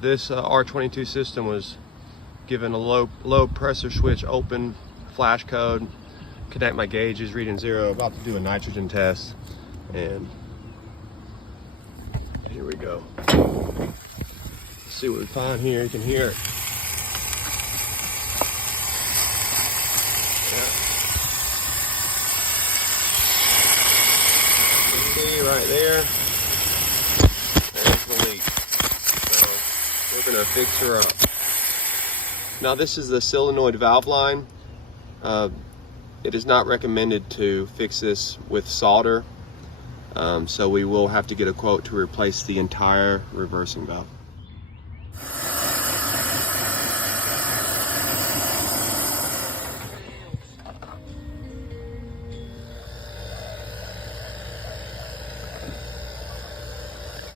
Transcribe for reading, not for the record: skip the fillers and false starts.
This R22 system was given a low pressure switch open, flash code, connect my gauges, reading 0, about to do a nitrogen test, and here we go. Let's see what we find here. You can hear it. See right there, there's the leak. So we're gonna fix her up. Now this is the solenoid valve line. It is not recommended to fix this with solder, so we will have to get a quote to replace the entire reversing valve.